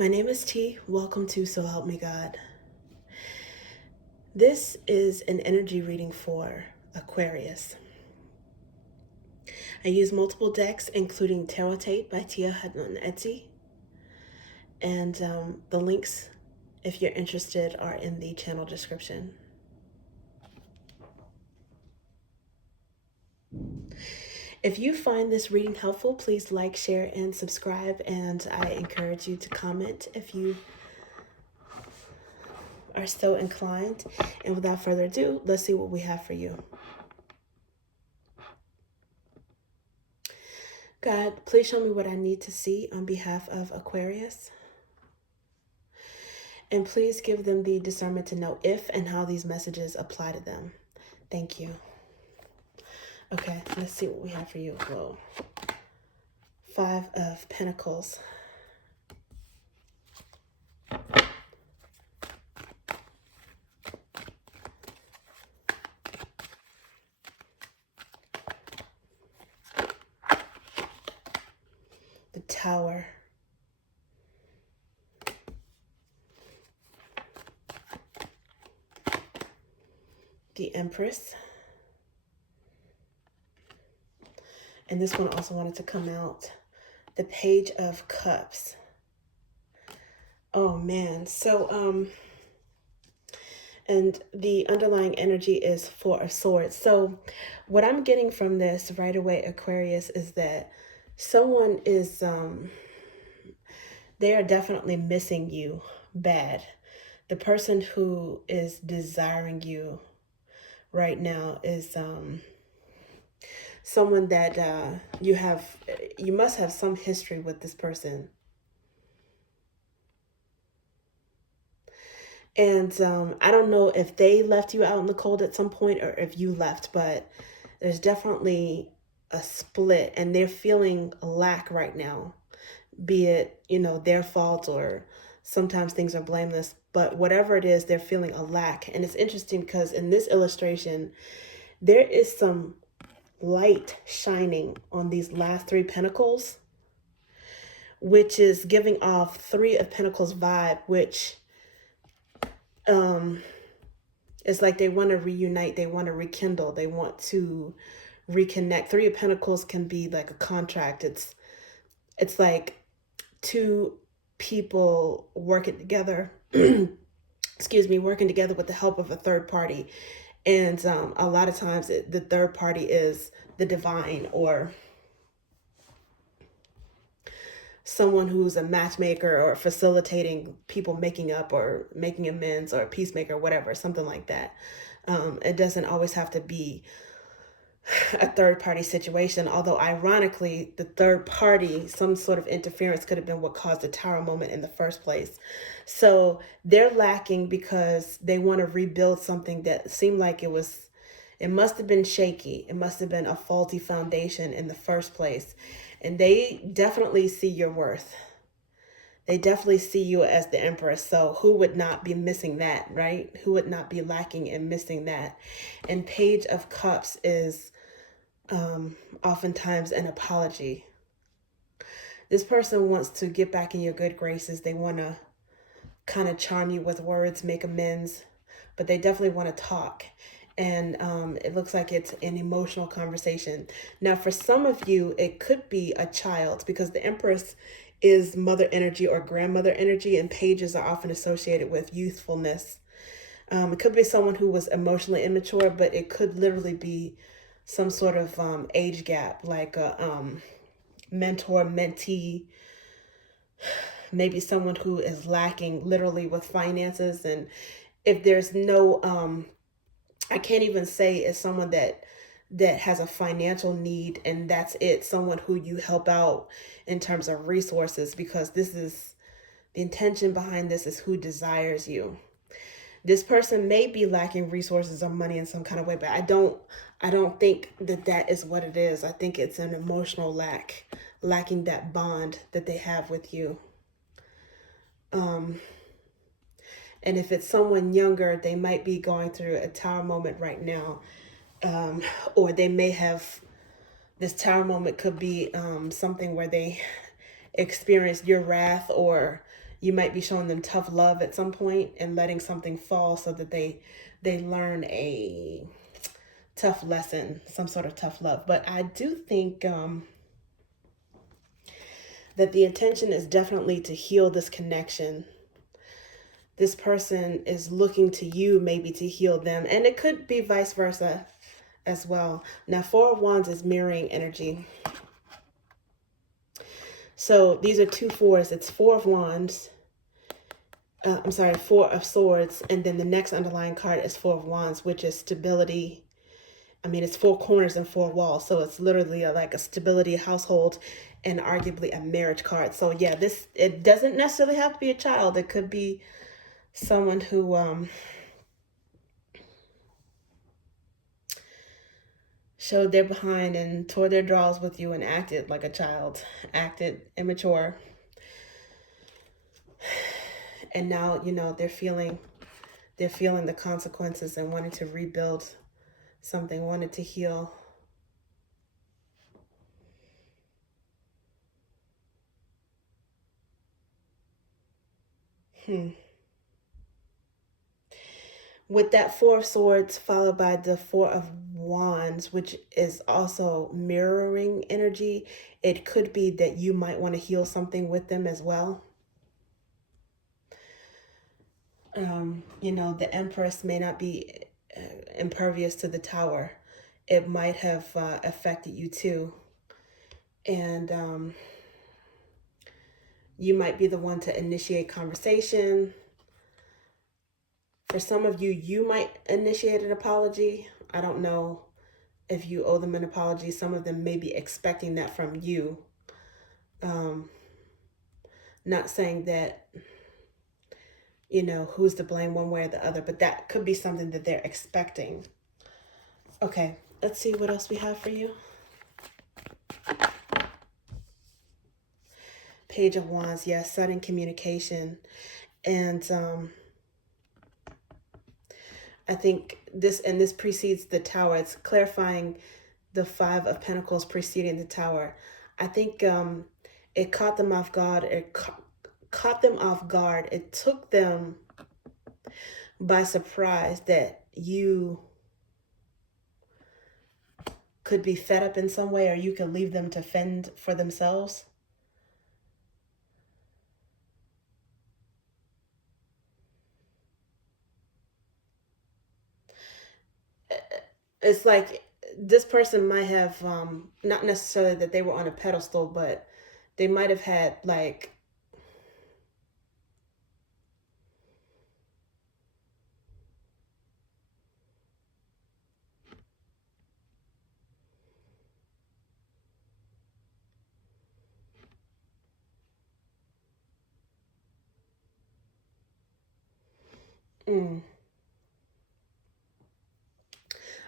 My name is T. Welcome to So Help Me God. This is an energy reading for Aquarius. I use multiple decks, including Tarot Tape by Tia Hutton on Etsy. And the links, if you're interested, are in the channel description. If you find this reading helpful, please like, share, and subscribe. And I encourage you to comment if you are so inclined. And without further ado, let's see what we have for you. God, please show me what I need to see on behalf of Aquarius. And please give them the discernment to know if and how these messages apply to them. Thank you. Okay, let's see what we have for you. Whoa. 5 of Pentacles. The Tower. The Empress. And this one also wanted to come out. The Page of Cups. Oh man. So and the underlying energy is 4 of Swords. So what I'm getting from this right away, Aquarius, is that someone is they are definitely missing you bad. The person who is desiring you right now is someone that you must have some history with this person. And I don't know if they left you out in the cold at some point or if you left, but there's definitely a split and they're feeling a lack right now, be it, their fault or sometimes things are blameless, but whatever it is, they're feeling a lack. And it's interesting because in this illustration, there is some light shining on these last 3 pentacles, which is giving off 3 of Pentacles vibe, which it's like they want to reunite, they want to rekindle, they want to reconnect. 3 of Pentacles can be like a contract. It's like 2 people working together, excuse me, working together with the help of a third party. And a lot of times the third party is the divine or someone who's a matchmaker or facilitating people making up or making amends or a peacemaker, whatever, something like that. It doesn't always have to be a third party situation, although ironically, the third party, some sort of interference could have been what caused the Tower moment in the first place. So they're lacking because they want to rebuild something that seemed like it must have been shaky. It must have been a faulty foundation in the first place. And they definitely see your worth. They definitely see you as the Empress. So who would not be missing that, right? Who would not be lacking and missing that? And Page of Cups is oftentimes an apology. This person wants to get back in your good graces. They want to kind of charm you with words, make amends, but they definitely want to talk. And it looks like it's an emotional conversation. Now, for some of you, it could be a child because the Empress is mother energy or grandmother energy, and pages are often associated with youthfulness. It could be someone who was emotionally immature, but it could literally be some sort of age gap, like a mentor, mentee, maybe someone who is lacking literally with finances. And if there's no, I can't even say it's someone that has a financial need and that's it, someone who you help out in terms of resources, because this is the intention behind this is who desires you. This person may be lacking resources or money in some kind of way, but I don't think that is what it is. I think it's an emotional lacking that bond that they have with you. And if it's someone younger, they might be going through a Tower moment right now. Or they may have, this Tower moment could be something where they experience your wrath or You might be showing them tough love at some point and letting something fall so that they learn a tough lesson, some sort of tough love. But I do think that the intention is definitely to heal this connection. This person is looking to you maybe to heal them, and it could be vice versa as well. Now, Four of Wands is mirroring energy. So these are two fours. It's Four of Wands. I'm sorry, Four of Swords. And then the next underlying card is Four of Wands, which is stability. I mean, it's four corners and four walls. So it's literally like a stability household and arguably a marriage card. So yeah, it doesn't necessarily have to be a child. It could be someone who showed their behind and tore their drawers with you and acted like a child, acted immature. And now, you know, they're feeling the consequences and wanting to rebuild something, wanted to heal. With that Four of Swords followed by the Four of Wands, which is also mirroring energy, it could be that you might want to heal something with them as well. You know, the Empress may not be impervious to the Tower. It might have affected you too. And you might be the one to initiate conversation. For some of you, you might initiate an apology. I don't know if you owe them an apology. Some of them may be expecting that from you. Not saying that, you know, who's to blame one way or the other, but that could be something that they're expecting. Okay, let's see what else we have for you. Page of Wands, yes, sudden communication. And I think this precedes the Tower. It's clarifying the Five of Pentacles preceding the Tower. I think it caught them off guard. It caught them off guard. It took them by surprise that you could be fed up in some way, or you could leave them to fend for themselves. It's like this person might have, not necessarily that they were on a pedestal, but they might have had like,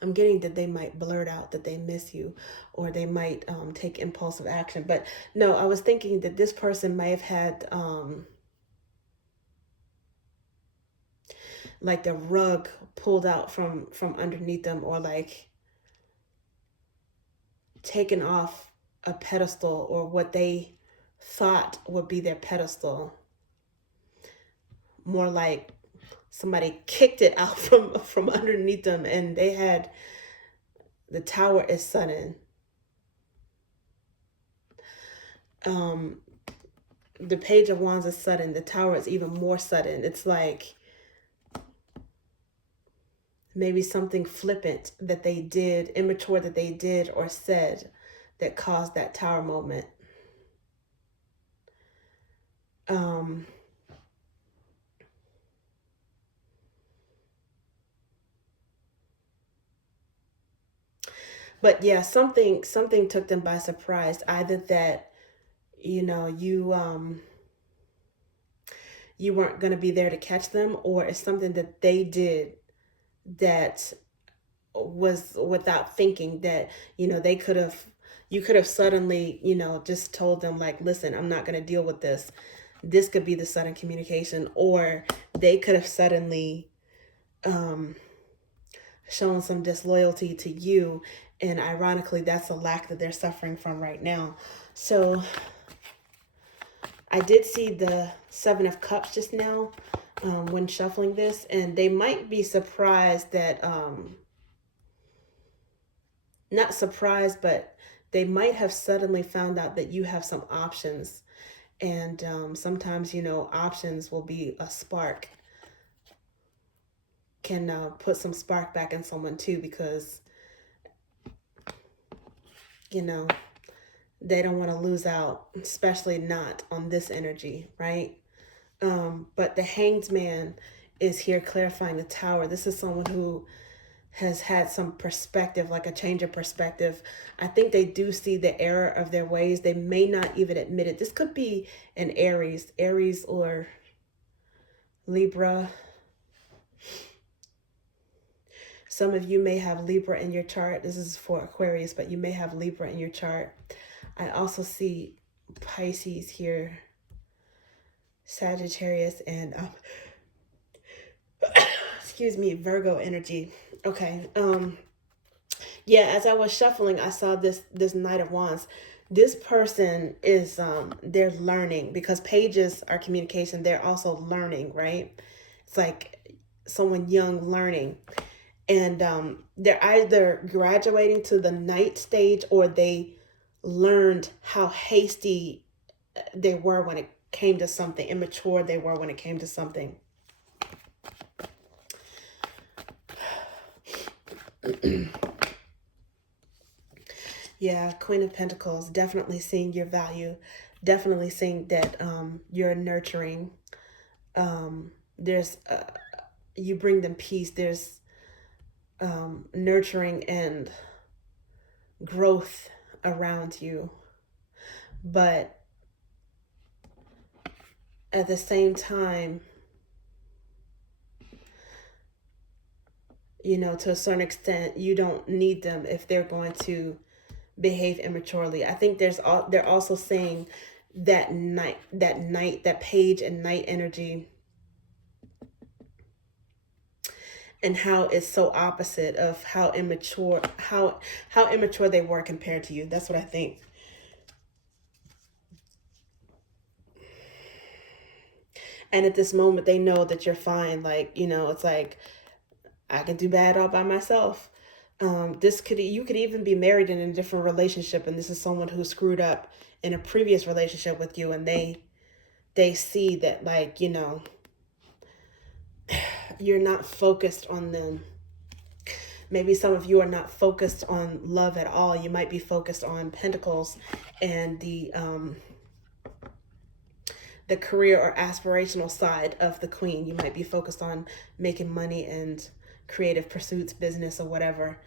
I'm getting that they might blurt out that they miss you, or they might take impulsive action. But no, I was thinking that this person may have had like the rug pulled out from underneath them, or like taken off a pedestal, or what they thought would be their pedestal. More like somebody kicked it out from underneath them, and they had, the Tower is sudden. The Page of Wands is sudden. The Tower is even more sudden. It's like maybe something flippant that they did, immature that they did or said, that caused that Tower moment. But yeah, something took them by surprise. Either that, you know, you weren't going to be there to catch them, or it's something that they did that was without thinking, that, you know, you could have suddenly, you know, just told them like, listen, I'm not going to deal with this. This could be the sudden communication. Or they could have suddenly shown some disloyalty to you, and ironically that's a lack that they're suffering from right now. So I did see the Seven of Cups just now when shuffling this, and they might be surprised that, not surprised, but they might have suddenly found out that you have some options. And sometimes, you know, options will be a spark, can put some spark back in someone too, because, you know, they don't want to lose out, especially not on this energy, right? But the Hanged Man is here clarifying the Tower. This is someone who has had some perspective, like a change of perspective. I think they do see the error of their ways. They may not even admit it. This could be an Aries or Libra. Some of you may have Libra in your chart. This is for Aquarius, but you may have Libra in your chart. I also see Pisces here, Sagittarius, and excuse me, Virgo energy. Okay. Yeah, as I was shuffling, I saw this Knight of Wands. This person is they're learning, because pages are communication. They're also learning, right? It's like someone young learning. And they're either graduating to the Knight stage, or they learned how hasty they were when it came to something, immature they were when it came to something. Yeah, Queen of Pentacles, definitely seeing your value, definitely seeing that you're nurturing. There's you bring them peace. There's nurturing and growth around you, but at the same time, you know, to a certain extent, you don't need them if they're going to behave immaturely. I think they're also saying that that page and Knight energy, and how it's so opposite of how immature they were compared to you. That's what I think. And at this moment, they know that you're fine. Like, you know, it's like, I can do bad all by myself. You could even be married in a different relationship, and this is someone who screwed up in a previous relationship with you, and they see that, like, you know, you're not focused on them. Maybe some of you are not focused on love at all. You might be focused on Pentacles and the career or aspirational side of the Queen. You might be focused on making money and creative pursuits, business, or whatever.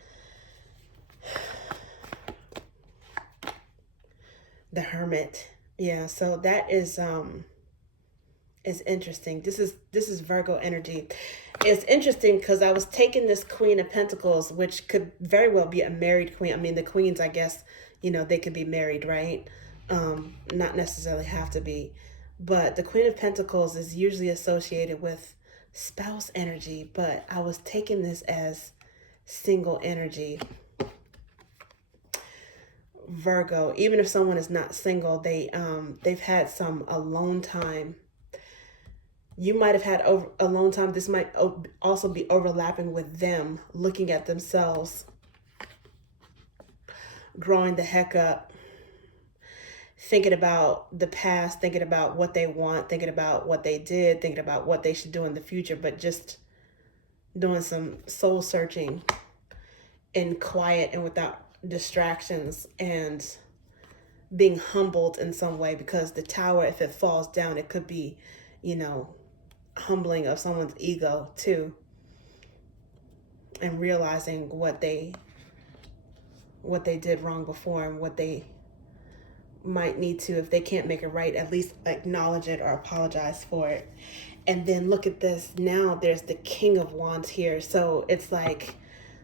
The Hermit. Yeah, so that is interesting. This is Virgo energy. It's interesting because I was taking this Queen of Pentacles, which could very well be a married queen. I mean, the queens, I guess, you know, they could be married, right? Not necessarily have to be. But the Queen of Pentacles is usually associated with spouse energy, but I was taking this as single energy. Virgo, even if someone is not single, they've had some alone time. You might have had alone time. This might also be overlapping with them looking at themselves, growing the heck up, thinking about the past, thinking about what they want, thinking about what they did, thinking about what they should do in the future, but just doing some soul searching in quiet and without distractions, and being humbled in some way, because the tower, if it falls down, it could be, you know, humbling of someone's ego too, and realizing what they did wrong before, and what they might need to, if they can't make it right, at least acknowledge it or apologize for it. And then look at this. Now there's the King of Wands here. So it's like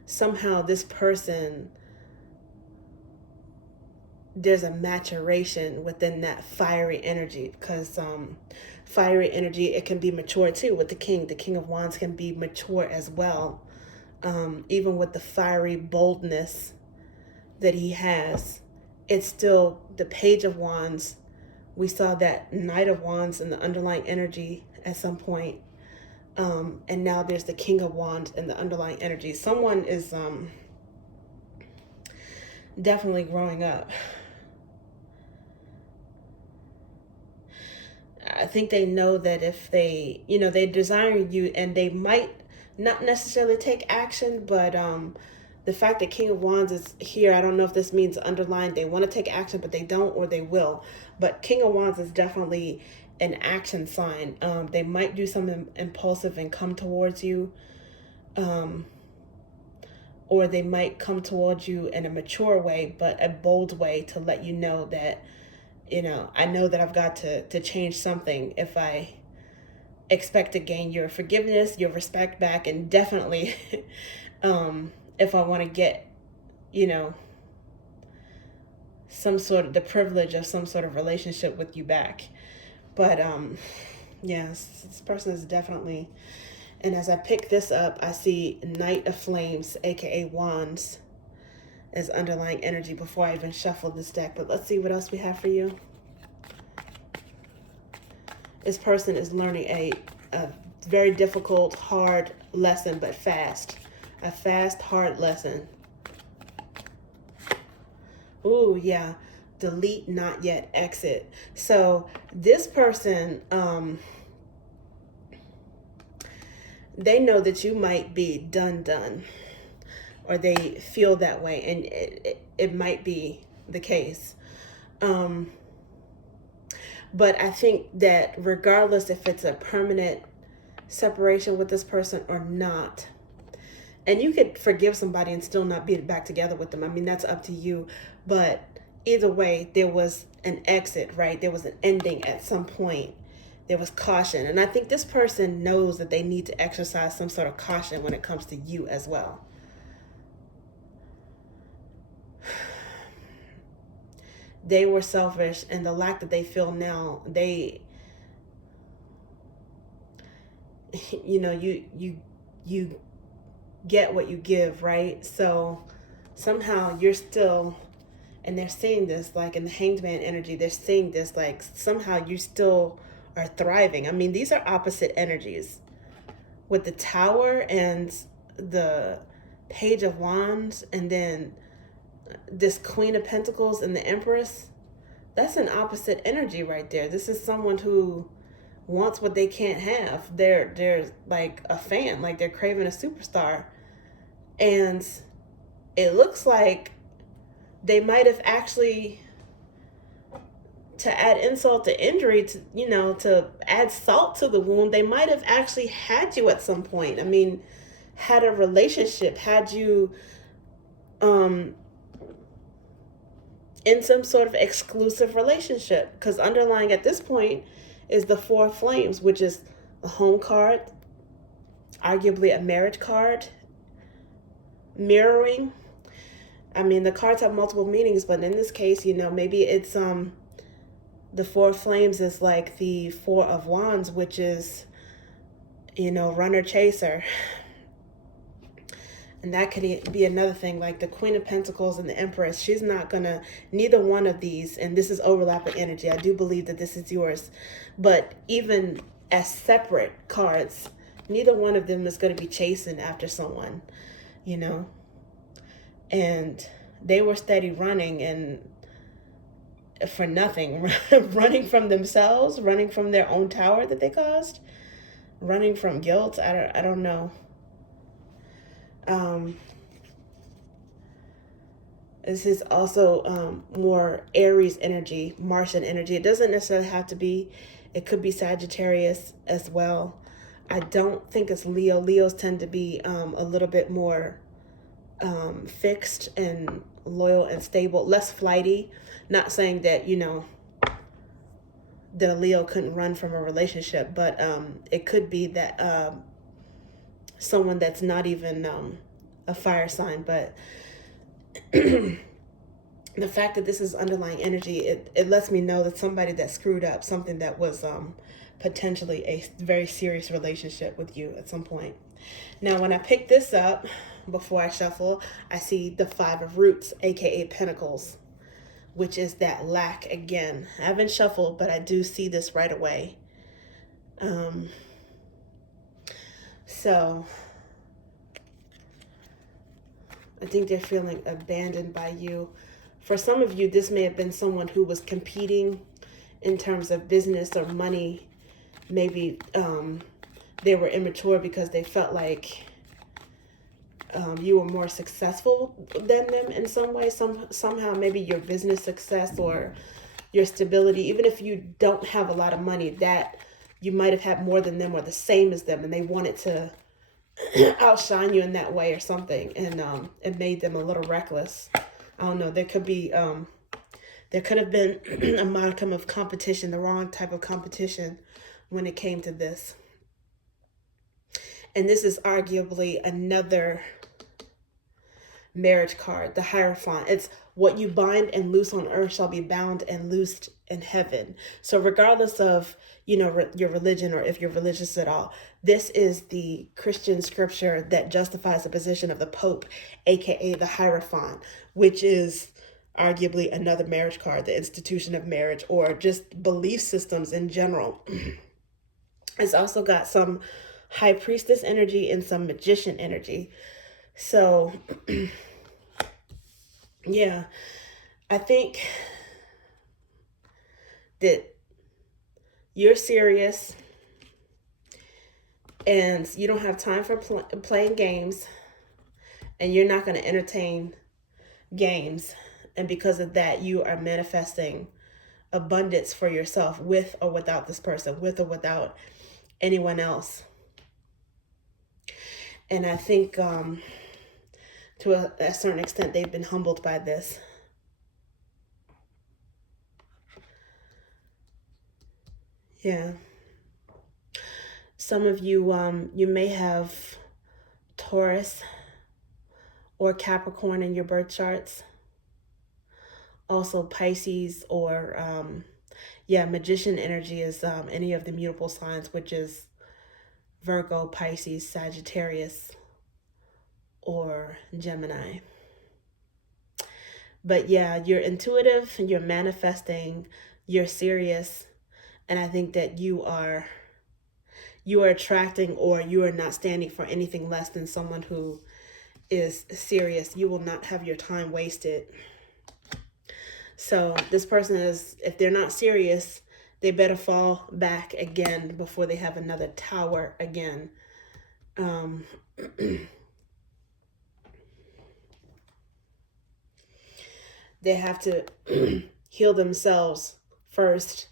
somehow this person, there's a maturation within that fiery energy, because fiery energy, it can be mature too with the King. The King of Wands can be mature as well. Even with the fiery boldness that he has, it's still the Page of Wands We saw that Knight of Wands in the underlying energy at some point. And now there's the King of Wands in the underlying energy. Someone is definitely growing up. I think they know that if they, they desire you, and they might not necessarily take action, but the fact that King of Wands is here, I don't know if this means underlined they want to take action, but they don't, or they will. But King of Wands is definitely an action sign. They might do something impulsive and come towards you, or they might come towards you in a mature way, but a bold way to let you know that, I know that I've got to change something if I expect to gain your forgiveness, your respect back, and definitely if I want to get, some sort of the privilege of some sort of relationship with you back. But yes, this person is definitely, and as I pick this up, I see Knight of Flames, aka Wands, as underlying energy before I even shuffle this deck. But let's see what else we have for you. This person is learning a very difficult, hard lesson, but fast. A fast, hard lesson. Ooh, yeah. Delete, not yet, exit. So this person, they know that you might be done, or they feel that way, and it might be the case. But I think that regardless if it's a permanent separation with this person or not, and you could forgive somebody and still not be back together with them. I mean, that's up to you. But either way, there was an exit, right? There was an ending at some point. There was caution. And I think this person knows that they need to exercise some sort of caution when it comes to you as well. They were selfish, and the lack that they feel now, you get what you give, right? So somehow you're still, and they're seeing this like in the Hanged Man energy, they're seeing this like somehow you still are thriving. I mean, these are opposite energies with the Tower and the Page of Wands, and then this Queen of Pentacles and the Empress. That's an opposite energy right there. This is someone who wants what they can't have. They're like a fan, like they're craving a superstar. And it looks like they might have actually, to add insult to injury, to add salt to the wound, they might have actually had you at some point. I mean, had a relationship, had you in some sort of exclusive relationship, because underlying at this point is the Four of Flames, which is a home card, arguably a marriage card, mirroring. I mean, the cards have multiple meanings, but in this case, maybe it's the Four of Flames is like the Four of Wands, which is, runner chaser. And that could be another thing, like the Queen of Pentacles and the Empress. She's not gonna, neither one of these, and this is overlapping energy. I do believe that this is yours. But even as separate cards, neither one of them is going to be chasing after someone, And they were steady running, and for nothing, running from themselves, running from their own tower that they caused, running from guilt. I don't know. This is also more Aries energy, Martian energy. It doesn't necessarily have to be. It could be Sagittarius as well. I don't think it's Leo. Leos tend to be a little bit more fixed and loyal and stable, less flighty. Not saying that, that a Leo couldn't run from a relationship, but it could be that someone that's not even a fire sign. But the fact that this is underlying energy, it lets me know that somebody that screwed up, something that was potentially a very serious relationship with you at some point. Now, when I pick this up, before I shuffle, I see the Five of Roots, aka Pentacles, which is that lack again. I haven't shuffled, but I do see this right away. So I think they're feeling abandoned by you. For some of you, this may have been someone who was competing in terms of business or money. Maybe they were immature because they felt like you were more successful than them in some way. Somehow maybe your business success or your stability, even if you don't have a lot of money, that you might have had more than them or the same as them, and they wanted to outshine you in that way or something, and it made them a little reckless. I don't know. There could have been a modicum of competition, the wrong type of competition when it came to this. And this is arguably another marriage card, the Hierophant. It's what you bind and loose on earth shall be bound and loosed in heaven. So regardless of, your religion or if you're religious at all, this is the Christian scripture that justifies the position of the Pope, aka the Hierophant, which is arguably another marriage card, the institution of marriage or just belief systems in general. It's also got some high priestess energy and some magician energy. So yeah, I think that you're serious and you don't have time for playing games, and you're not going to entertain games. And because of that, you are manifesting abundance for yourself with or without this person, with or without anyone else. And I think to a certain extent, they've been humbled by this. Yeah. Some of you, you may have Taurus or Capricorn in your birth charts. Also Pisces or, magician energy is any of the mutable signs, which is Virgo, Pisces, Sagittarius, or Gemini. But yeah, you're intuitive, you're manifesting, you're serious. And I think that you are attracting, or you are not standing for anything less than someone who is serious. You will not have your time wasted. So this person is, if they're not serious, they better fall back again before they have another tower again. They have to heal themselves first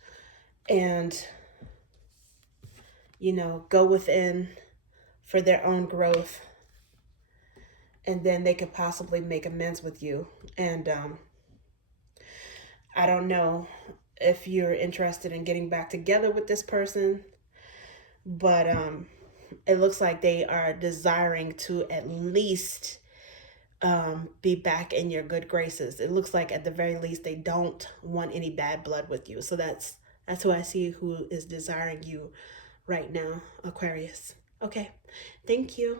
and, go within for their own growth. And then they could possibly make amends with you. And I don't know if you're interested in getting back together with this person, but it looks like they are desiring to at least be back in your good graces. It looks like at the very least they don't want any bad blood with you. So that's who I see who is desiring you right now, Aquarius. Okay, thank you.